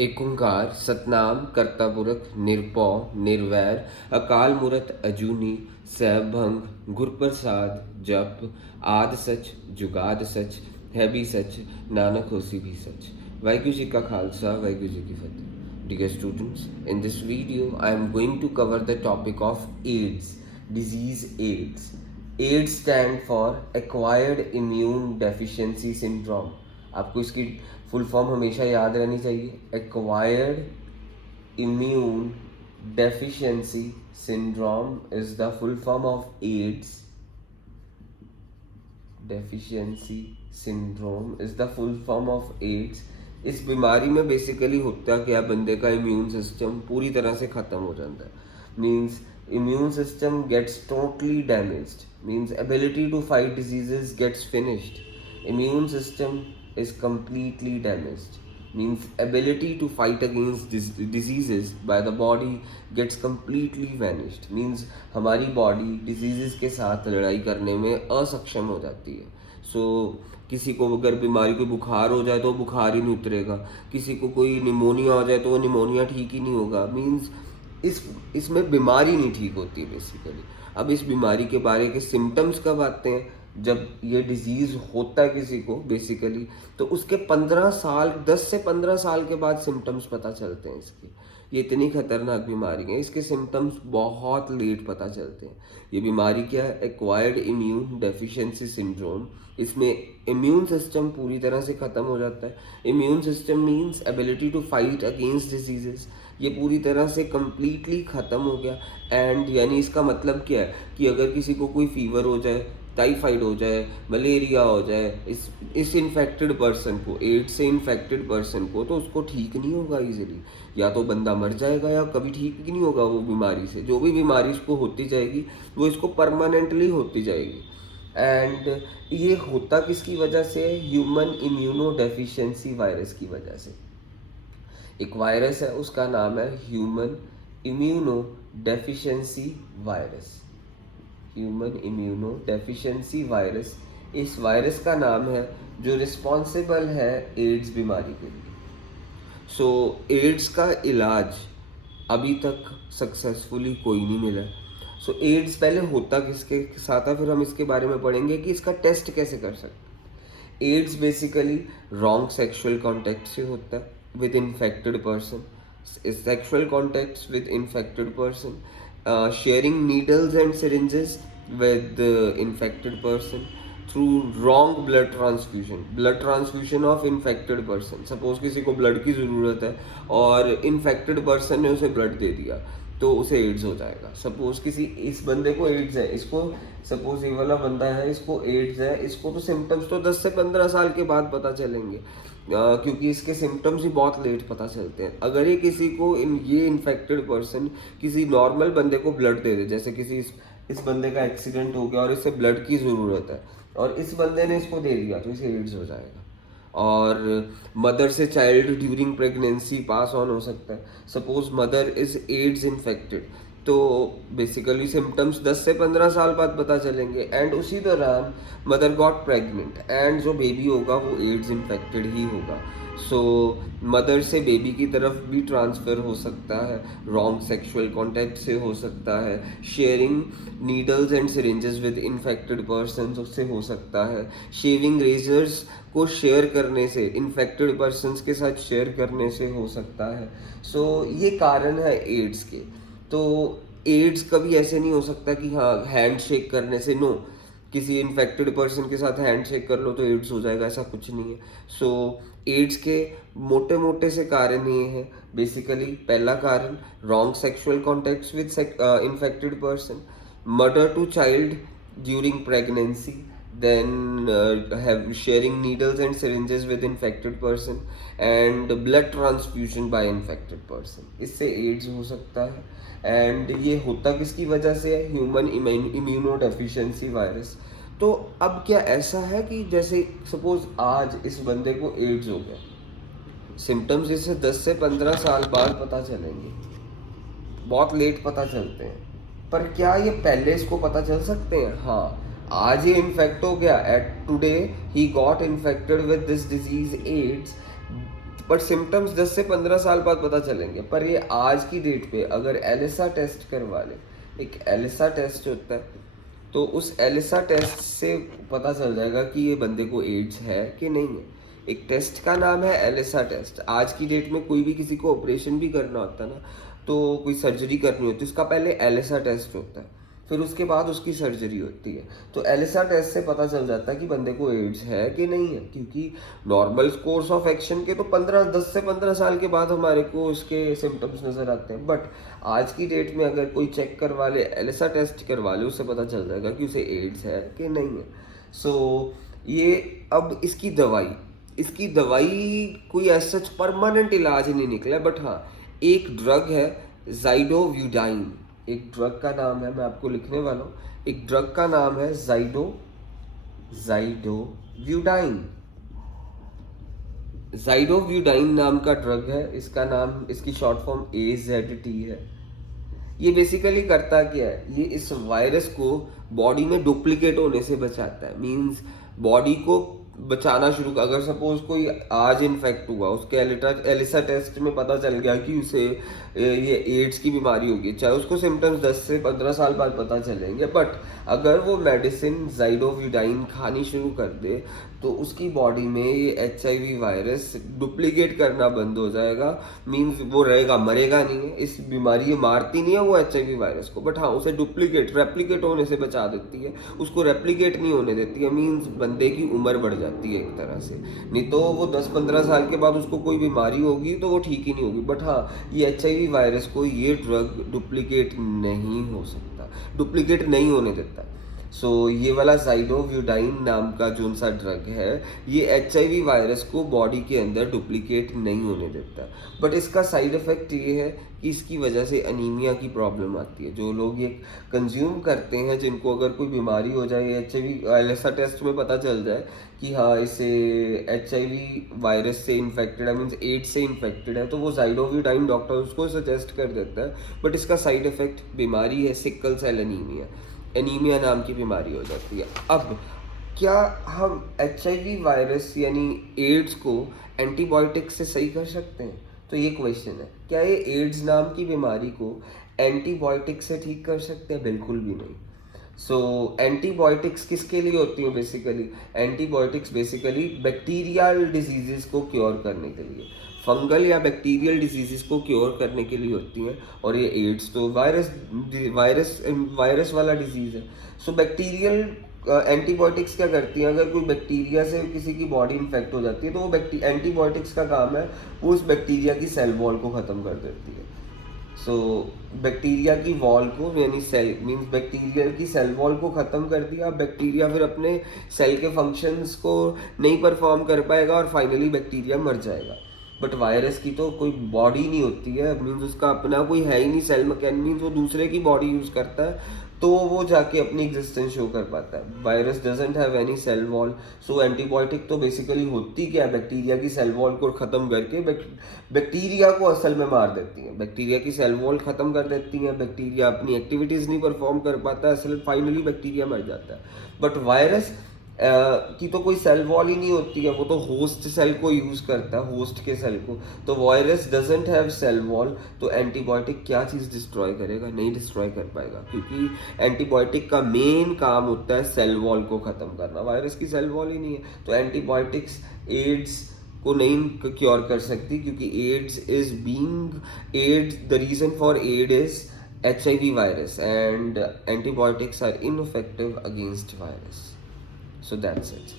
एक ओंकार सतनाम करता पुरख निरपौ निर्वैर अकाल मूरत अजूनी सहभंग गुरप्रसाद जप आद सच जुगाद सच है भी सच नानक होसी भी सच। वाहिगुरु जी का खालसा वाहिगुरु जी की फतेह। Dear students, in this video I am going to cover the topic of AIDS, disease AIDS. AIDS stand for Acquired Immune Deficiency Syndrome. आपको इसकी फुल फॉर्म हमेशा याद रहनी चाहिए। Acquired immune deficiency syndrome is the full form of AIDS. Deficiency syndrome is the full form of AIDS. इस बीमारी में basically होता क्या, बंदे का इम्यून सिस्टम पूरी तरह से ख़त्म हो जाता है। Means immune system gets totally damaged, means ability to fight diseases gets finished. Immune system is completely damaged, means ability to fight against diseases by the body gets completely vanished, means हमारी body disease के साथ लड़ाई करने में असक्षम हो जाती है। किसी को अगर बीमारी कोई बुखार हो जाए तो बुखार ही नहीं उतरेगा, किसी को कोई निमोनिया हो जाए तो वो निमोनिया ठीक ही नहीं होगा। मीन्स इसमें बीमारी नहीं ठीक होती बेसिकली। अब इस बीमारी के बारे के सिम्टम्स कब आते हैं, जब ये डिजीज़ होता है किसी को बेसिकली, तो उसके 15 साल 10 से 15 साल के बाद सिम्टम्स पता चलते हैं इसकी। ये इतनी खतरनाक बीमारी है, इसके सिम्टम्स बहुत लेट पता चलते हैं। ये बीमारी क्या है, एक्वायर्ड इम्यून डेफिशिएंसी सिंड्रोम। इसमें इम्यून सिस्टम पूरी तरह से ख़त्म हो जाता है। Immune system means ability to fight against diseases, ये पूरी तरह से कम्प्लीटली ख़त्म हो गया। एंड यानी इसका मतलब क्या है कि अगर किसी को कोई फीवर हो जाए, टाइफाइड हो जाए, मलेरिया हो जाए, इस इन्फेक्टेड पर्सन को, एड्स से इन्फेक्टेड पर्सन को, तो उसको ठीक नहीं होगा इजीली। या तो बंदा मर जाएगा या कभी ठीक ही नहीं होगा वो बीमारी से। जो भी बीमारी उसको होती जाएगी वो इसको परमानेंटली होती जाएगी। एंड ये होता किसकी वजह से, ह्यूमन इम्यूनो डेफिशिएंसी वायरस की वजह से। एक वायरस है, उसका नाम है human immuno deficiency virus. Human immuno deficiency virus, इस वायरस का नाम है जो रिस्पॉन्सिबल है एड्स बीमारी के लिए। एड्स का इलाज अभी तक सक्सेसफुली कोई नहीं मिला। एड्स पहले होता किसके साथ है, फिर हम इसके बारे में पढ़ेंगे कि इसका टेस्ट कैसे कर सकते हैं। AIDS basically wrong sexual contact से होता है with infected person, sexual contacts with infected person, sharing needles and syringes with the infected person, through wrong blood transfusion of infected person। Suppose किसी को ब्लड की ज़रूरत है और इन्फेक्टेड पर्सन ने उसे ब्लड दे दिया तो उसे एड्स हो जाएगा। सपोज किसी इस बंदे को एड्स है, इसको सपोज ये वाला बंदा है, इसको एड्स है, इसको तो सिम्टम्स तो 10 से 15 साल के बाद पता चलेंगे, क्योंकि इसके सिम्टम्स ही बहुत लेट पता चलते हैं। अगर ये किसी को ये इन्फेक्टेड पर्सन किसी नॉर्मल बंदे को ब्लड दे दे, जैसे किसी इस बंदे का एक्सीडेंट हो गया और इसे ब्लड की ज़रूरत है और इस बंदे ने इसको दे दिया तो इसे एड्स हो जाएगा। और मदर से child during pregnancy pass on हो सकता है। Suppose mother is AIDS infected तो बेसिकली सिम्टम्स 10 से 15 साल बाद पता चलेंगे। एंड उसी दौरान मदर गॉट प्रेग्नेंट एंड जो बेबी होगा वो एड्स इन्फेक्टेड ही होगा। मदर से बेबी की तरफ भी ट्रांसफ़र हो सकता है, रॉन्ग सेक्सुअल कॉन्टैक्ट से हो सकता है, sharing needles and syringes with infected persons उससे हो सकता है, शेविंग रेजर्स को शेयर करने से, इन्फेक्टेड पर्सनस के साथ शेयर करने से हो सकता है। ये कारण है एड्स के। तो एड्स कभी ऐसे नहीं हो सकता कि हाँ हैंड शेक करने से, नो, किसी इन्फेक्टेड पर्सन के साथ हैंड शेक कर लो तो एड्स हो जाएगा, ऐसा कुछ नहीं है। एड्स के मोटे मोटे से कारण ये हैं बेसिकली। पहला कारण wrong sexual contacts with infected person, mother to child during pregnancy, then have sharing needles and syringes with infected person and blood transfusion by infected person, इससे एड्स हो सकता है। एंड ये होता किसकी वजह से है, ह्यूमन इम्यूनो डेफिशिएंसी वायरस। तो अब क्या ऐसा है कि जैसे सपोज आज इस बंदे को एड्स हो गया, सिम्टम्स इसे 10 से 15 साल बाद पता चलेंगे, बहुत लेट पता चलते हैं। पर क्या ये पहले इसको पता चल सकते हैं? हाँ, आज ये इन्फेक्ट हो गया, at today he got infected with this disease AIDS, but symptoms 10 से 15 साल बाद पता चलेंगे। पर ये आज की डेट पे अगर एलिसा टेस्ट करवा ले, एक एलिसा टेस्ट होता है, तो उस एलिसा टेस्ट से पता चल जाएगा कि ये बंदे को एड्स है कि नहीं है। एक टेस्ट का नाम है एलिसा टेस्ट। आज की डेट में कोई भी किसी को ऑपरेशन भी करना होता है ना, तो कोई सर्जरी करनी होती है, उसका पहले एलिसा टेस्ट होता है, फिर उसके बाद उसकी सर्जरी होती है। तो एलिसा टेस्ट से पता चल जाता है कि बंदे को एड्स है कि नहीं है, क्योंकि नॉर्मल कोर्स ऑफ एक्शन के तो 10 से 15 साल के बाद हमारे को उसके सिम्टम्स नज़र आते हैं। बट आज की डेट में अगर कोई चेक करवा ले, एलिसा टेस्ट करवा ले, उससे पता चल जाएगा कि उसे एड्स है कि नहीं है। सो ये अब इसकी दवाई कोई ऐसा परमानेंट इलाज नहीं निकला, बट हाँ एक ड्रग है ज़ाइडोव्यूडाइन। एक ड्रग का नाम है, मैं आपको लिखने वाला हूँ, एक ड्रग का नाम है ज़ाइडोव्यूडाइन। ज़ाइडोव्यूडाइन नाम का ड्रग है। इसका नाम, इसकी शॉर्ट फॉर्म AZT है। ये बेसिकली करता क्या है, ये इस वायरस को बॉडी में डुप्लीकेट होने से बचाता है। मींस बॉडी को बचाना शुरू, अगर सपोज कोई आज इन्फेक्ट हुआ, उसके एलिसा टेस्ट में पता चल गया कि उसे ये एड्स की बीमारी होगी, चाहे उसको सिम्टम्स 10 से 15 साल बाद पता चलेंगे, बट अगर वो मेडिसिन ज़ाइडोव्यूडाइन खानी शुरू कर दे तो उसकी बॉडी में ये HIV वायरस डुप्लीकेट करना बंद हो जाएगा। मींस वो रहेगा, मरेगा नहीं है। इस बीमारी ये मारती नहीं है वो HIV वायरस को, बट हाँ उसे रेप्लिकेट होने से बचा देती है, उसको रेप्लिकेट नहीं होने देती है। मींस बंदे की उम्र बढ़ जाती है एक तरह से। नहीं तो वो 10-15 साल के बाद उसको कोई बीमारी होगी तो वो ठीक ही नहीं होगी। बट हाँ ये HIV वायरस को ये ड्रग डुप्लीकेट नहीं होने देता। सो ये वाला ज़ाइडोव्यूडाइन नाम का जो सा ड्रग है, ये HIV वायरस को बॉडी के अंदर डुप्लीकेट नहीं होने देता। बट इसका साइड इफ़ेक्ट ये है कि इसकी वजह से अनीमिया की प्रॉब्लम आती है। जो लोग ये कंज्यूम करते हैं, जिनको अगर कोई बीमारी हो जाए, HIV एलिसा टेस्ट में पता चल जाए कि हाँ इसे HIV वायरस से इन्फेक्टेड है, मीन्स एड्स से इन्फेक्टेड है, तो वो ज़ाइडोव्यूडाइन डॉक्टर उसको सजेस्ट कर देता है। बट इसका साइड इफ़ेक्ट बीमारी है सिकल सेल एनीमिया नाम की बीमारी हो जाती है। अब क्या हम HIV वायरस यानी एड्स को एंटीबायोटिक से सही कर सकते हैं? तो ये क्वेश्चन है, क्या ये एड्स नाम की बीमारी को एंटीबायोटिक से ठीक कर सकते हैं? बिल्कुल भी नहीं। सो एंटीबायोटिक्स किसके लिए होती हैं basically? Antibiotics basically bacterial diseases को क्योर करने के लिए, फंगल या बैक्टीरियल डिजीजेस को क्योर करने के लिए होती हैं। और ये एड्स तो वायरस वाला डिजीज़ है। सो बैक्टीरियल एंटीबायोटिक्स क्या करती हैं, अगर कोई बैक्टीरिया से किसी की बॉडी इन्फेक्ट हो जाती है तो वो एंटीबायोटिक्स का काम है वो उस बैक्टीरिया की सेल वॉल को ख़त्म कर देती है। सो बैक्टीरिया की वॉल को यानी सेल मींस बैक्टीरिया की सेल वॉल को ख़त्म कर दिया। बैक्टीरिया फिर अपने सेल के फंक्शंस को नहीं परफॉर्म कर पाएगा और फाइनली बैक्टीरिया मर जाएगा। बट वायरस की तो कोई बॉडी नहीं होती है, मीन्स उसका अपना कोई है ही नहीं सेल मैकेनिज्म, मीन्स वो दूसरे की बॉडी यूज़ करता है तो वो जाके अपनी एग्जिस्टेंस शो कर पाता है। Virus doesn't have any cell wall. So antibiotic तो बेसिकली होती क्या है, बैक्टीरिया की सेल वॉल को ख़त्म करके बैक्टीरिया को असल में मार देती हैं। बैक्टीरिया की सेल वॉल ख़त्म कर देती हैं, बैक्टीरिया अपनी एक्टिविटीज़ नहीं परफॉर्म कर पाता है, असल फाइनली बैक्टीरिया मर जाता है। बट वायरस की तो कोई सेल वॉल ही नहीं होती है, वो तो होस्ट सेल को यूज़ करता है, होस्ट के सेल को। तो virus doesn't have cell wall, तो एंटीबायोटिक क्या चीज़ डिस्ट्रॉय करेगा? नहीं डिस्ट्रॉय कर पाएगा, क्योंकि एंटीबायोटिक का मेन काम होता है सेल वॉल को ख़त्म करना। वायरस की सेल वॉल ही नहीं है, तो एंटीबायोटिक्स एड्स को नहीं क्योर कर सकती, क्योंकि AIDS the reason for AIDS is HIV virus, and antibiotics are ineffective against virus. So that's it.